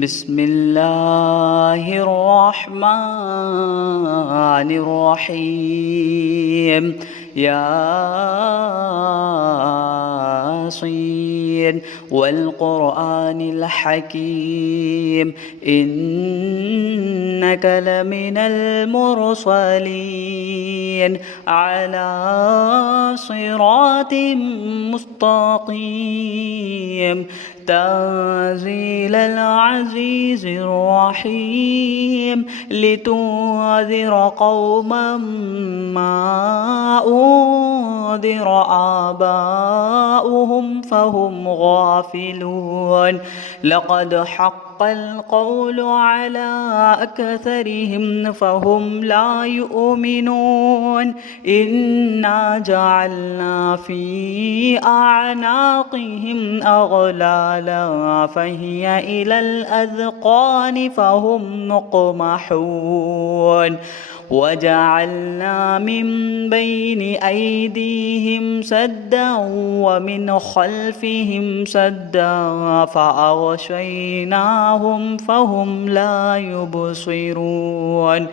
بسم الله الرحمن الرحيم ياسين والقرآن الحكيم إنك لمن المرسلين على صراط مستقيم تنزيل العزيز الرحيم لتنذر قوما ما أنذر آباؤهم فهم غافلون لقد حق القول على أكثرهم فهم لا يؤمنون إنا جعلنا في أعناقهم أغلالا فهي إلى الأذقان فهم مقمحون وجعلنا من بين أيديهم سدا ومن خلفهم سدا فأغشيناهم فهم لا يبصرون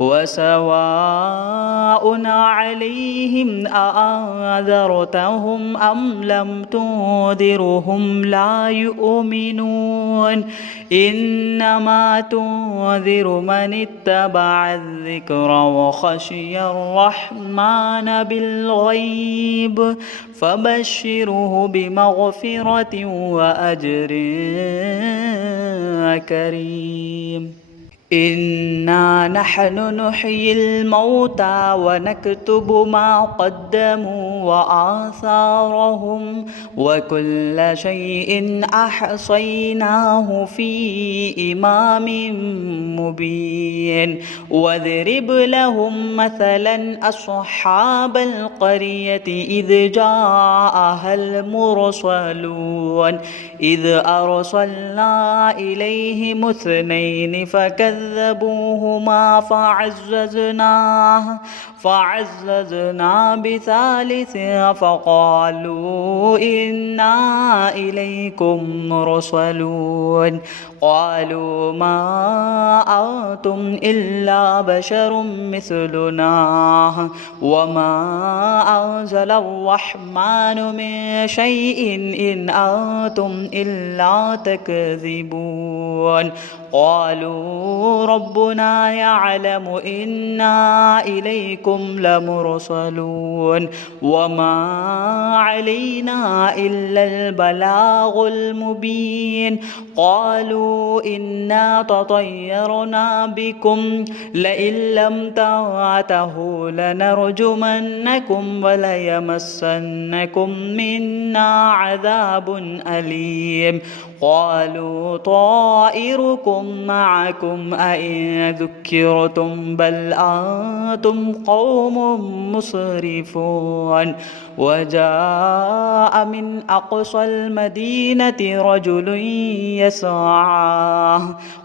وسواء عليهم أأنذرتهم أم لم تنذرهم لا يؤمنون إنما تنذر من اتبع الذكر وخشي الرحمن بالغيب فبشره بمغفرة وأجر كريم إنا نحن نحيي الموتى ونكتب ما قدموا وآثارهم وكل شيء أحصيناه في إمام مبين واضرب لهم مثلا أصحاب القرية إذ جاءها المرسلون إذ أرسلنا إليهم اثنين فكذبوهما فعززنا بثالث فقالوا إنا إليكم مرسلون قالوا ما أنتم إلا بشر مثلنا وما أنزل الرحمن من شيء إن أنتم إلا تكذبون قالوا ربنا يعلم إنا إليكم لمرسلون وما علينا إلا البلاغ المبين قالوا إنا تطيرنا بكم لئن لم تنتهوا لنرجمنكم وليمسنكم منا عذاب أليم قالوا طائركم معكم أئن ذكرتم بل أنتم قوم مسرفون وجاء من أقصى المدينة رجل يسعى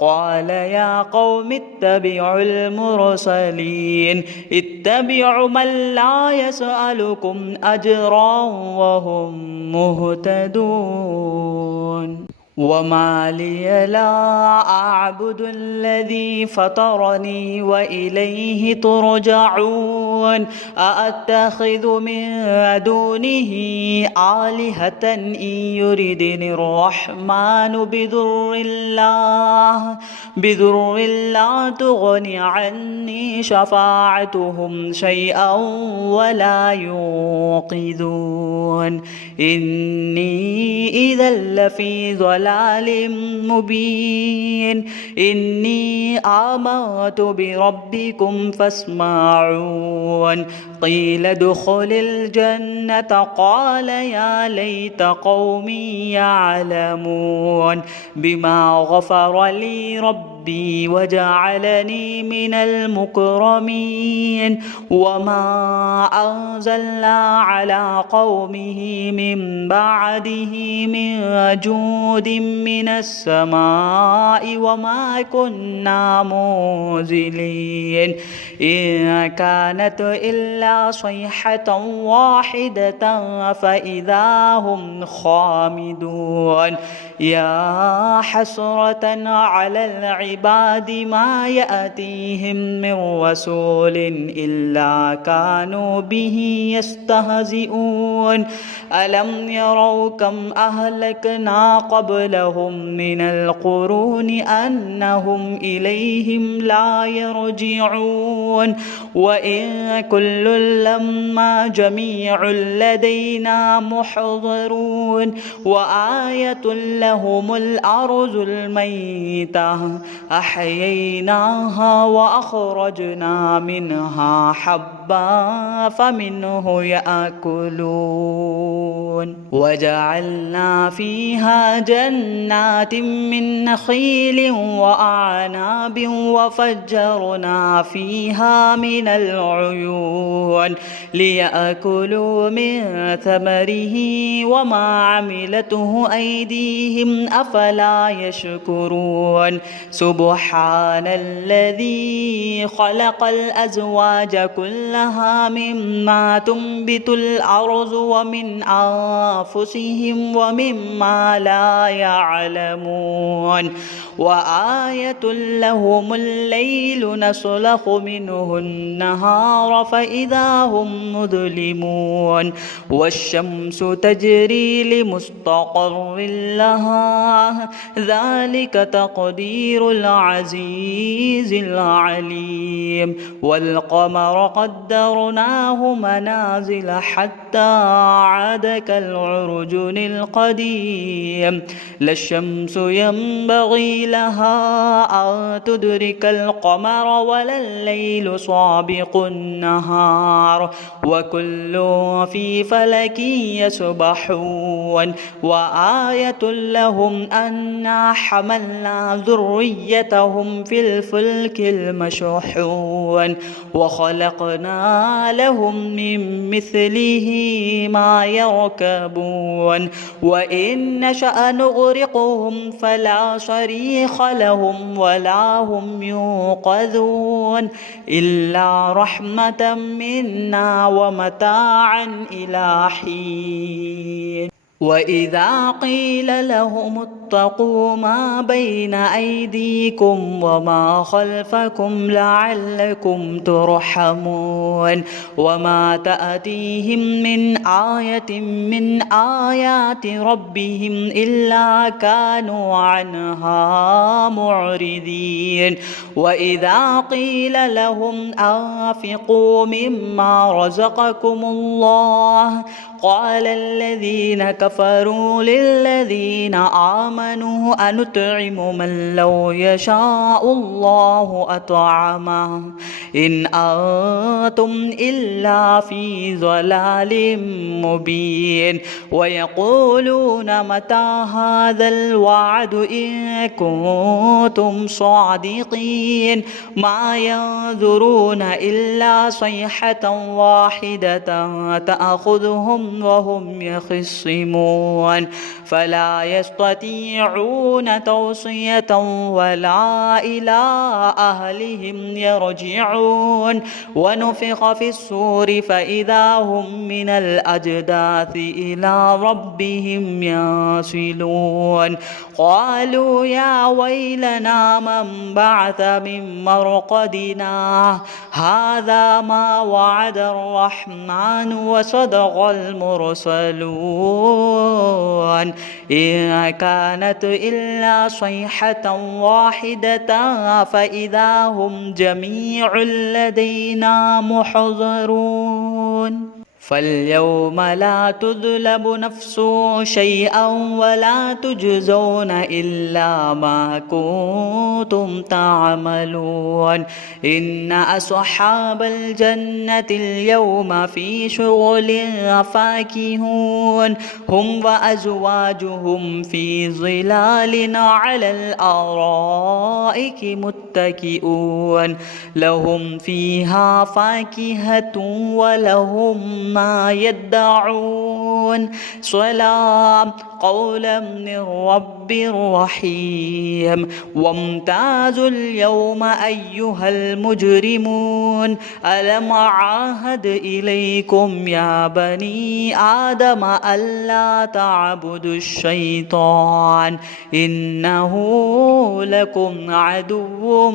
قال يا قوم اتبعوا المرسلين اتبعوا من لا يسألكم أجرا وهم مهتدون وما لي لا أعبد الذي فطرني وإليه ترجعون أأتخذ من دونه آلهة إن يردني الرحمن بضر لا تغني عني شفاعتهم شيئا ولا ينقذون إني إذا لفي ضلال مبين إني آمنت بربكم فاسمعون قيل ادخل الجنة قال يا ليت قومي يعلمون بما غفر لي ربي وجعلني من المكرمين وما أنزلنا على قومه من بعده من جود من السماء وما كنا منزلين إن كانت إلا صيحة واحدة فإذا هم خامدون يا حسرة على العباد ما يأتيهم من رسول إلا كانوا به يستهزئون ألم يروا كم أهلكنا قبلهم من القرون أنهم إليهم لا يرجعون وإن كل لما جميع لدينا محضرون وآية لهم الأرض الميتة أحييناها وأخرجنا منها حبا فمنه يأكلون وجعلنا فيها جنات من نخيل وأعناب وفجرنا فيها من العيون ليأكلوا من ثمره وما عملته أيديهم أفلا يشكرون سبحان الذي خلق الأزواج كلها مما تنبت الأرض ومن أنفسهم ومما لا يعلمون وآية لهم الليل نسلخ منه النهار فإذا هم مظلمون والشمس تجري لمستقر لها ذلك تقدير العزيز العليم والقمر قدرناه منازل حتى عاد كالعرجون القديم لا الشمس ينبغي لها أن تدرك القمر ولا الليل سابق النهار وكل في فلك يسبحون وآية لهم أنا حملنا ذريتهم في الفلك المشحون وخلقنا لهم من مثله ما يركبون وإن نشأ نغرقهم فلا صريخ لهم ولا هم ينقذون إلا رحمة منا ومتاعا إلى حين وإذا قيل لهم اتقوا ما بين أيديكم وما خلفكم لعلكم ترحمون وما تأتيهم من آية من آيات ربهم إلا كانوا عنها معرضين وإذا قيل لهم أنفقوا مما رزقكم الله قال الذين كفروا للذين آمنوا أنطعم من لو يشاء الله أطعمه إن أنتم إلا في ضلال مبين ويقولون متى هذا الوعد إن كنتم صادقين ما ينظرون إلا صيحة واحدة تأخذهم وهم يخصمون فلا يستطيعون توصية ولا إلى أهلهم يرجعون ونفخ في الصور فإذا هم من الأجداث إلى ربهم ينسلون قالوا يا ويلنا من بعث من مرقدنا هذا ما وعد الرحمن وصدق المرسلون إن كانت إلا صيحة واحدة فإذا هم جميع لدينا محضرون فاليوم لا تظلم نفس شيئا ولا تجزون إلا ما كنتم تعملون إن أصحاب الجنة اليوم في شغل فاكهون هم وأزواجهم في ظلال على الأرائك متكئون لهم فيها فاكهة ولهم ما يدعون سلام قولا من رب رحيم وامتازوا اليوم أيها المجرمون ألم أعاهد إليكم يا بني آدم ألا تعبدوا الشيطان إنه لكم عدو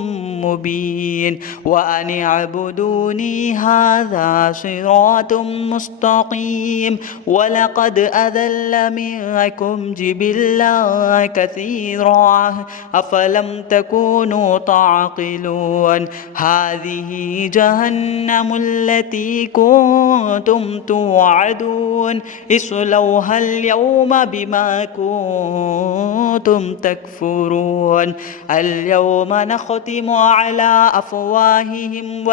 مبين وأن اعبدوني هذا صراط مستقيم ولقد أذل منكم جبلا كثيرا أفلم تكونوا تعقلون هذه جهنم التي كنتم توعدون اصلوها اليوم بما كنتم تكفرون اليوم نختم على أفواههم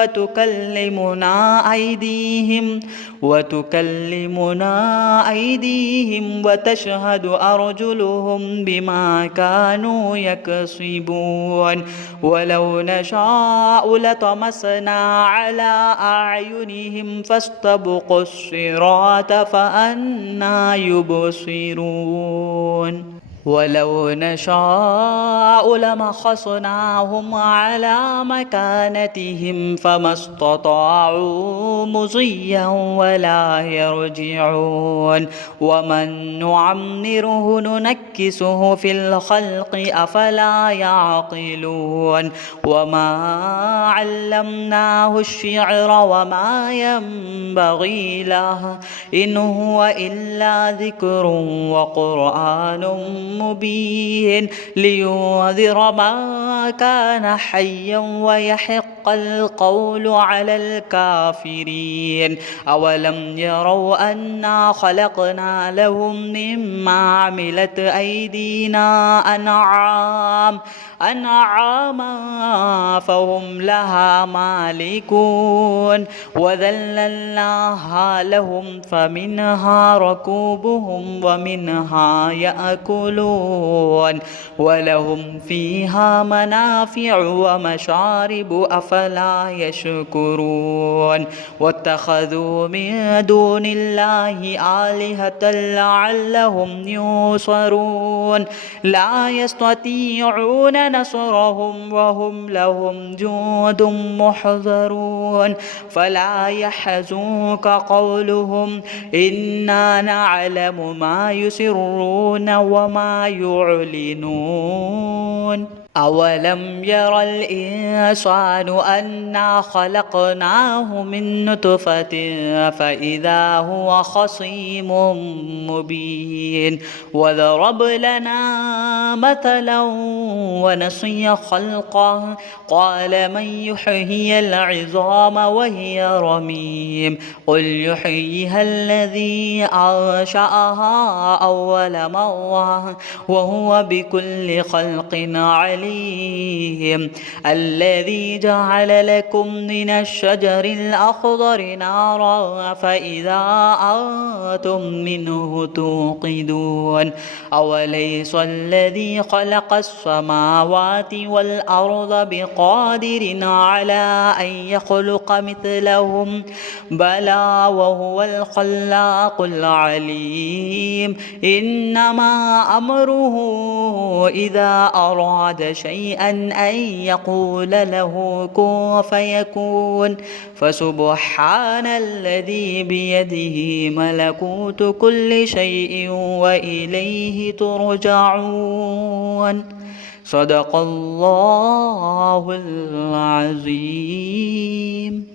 وتكلمنا أيديهم وتشهد أرجلهم بما كانوا يكسبون ولو نشاء لطمسنا على أعينهم فاستبقوا الصراط فأنى يبصرون ولو نشاء لمسخناهم على مكانتهم فما استطاعوا مضيا ولا يرجعون ومن نعمره ننكسه في الخلق أفلا يعقلون وما علمناه الشعر وما ينبغي له إن هو إلا ذكر وقرآن مبين لينذر من كان حيا ويحق القول على الكافرين أولم يروا أنا خلقنا لهم مما عملت أيدينا أنعاما فهم لها مالكون وذللناها لهم فمنها ركوبهم ومنها يأكلون ولهم فيها منافع ومشارب أفلا يشكرون واتخذوا من دون الله آلهة لعلهم ينصرون لا يستطيعون نصرهم وهم لهم جند محضرون فلا يحزنك قولهم إنا نعلم ما يسرون وما يعلنون أولم ير الإنسان أنا خلقناه من نطفة فإذا هو خصيم مبين وضرب لنا مثلا ونسي خلقه قال من يحيي العظام وهي رميم قل يحييها الذي أنشأها أول مرة وهو بكل خلق عليم الذي جعل لكم من الشجر الأخضر نارا فإذا أنتم منه توقدون أوليس الذي خلق السماوات والأرض بقادر على أن يخلق مثلهم بلى وهو الخلاق العليم إنما أمره إذا أراد شيئا أن يقول له كن فيكون فسبحان الذي بيده ملكوت كل شيء وإليه ترجعون صدق الله العظيم.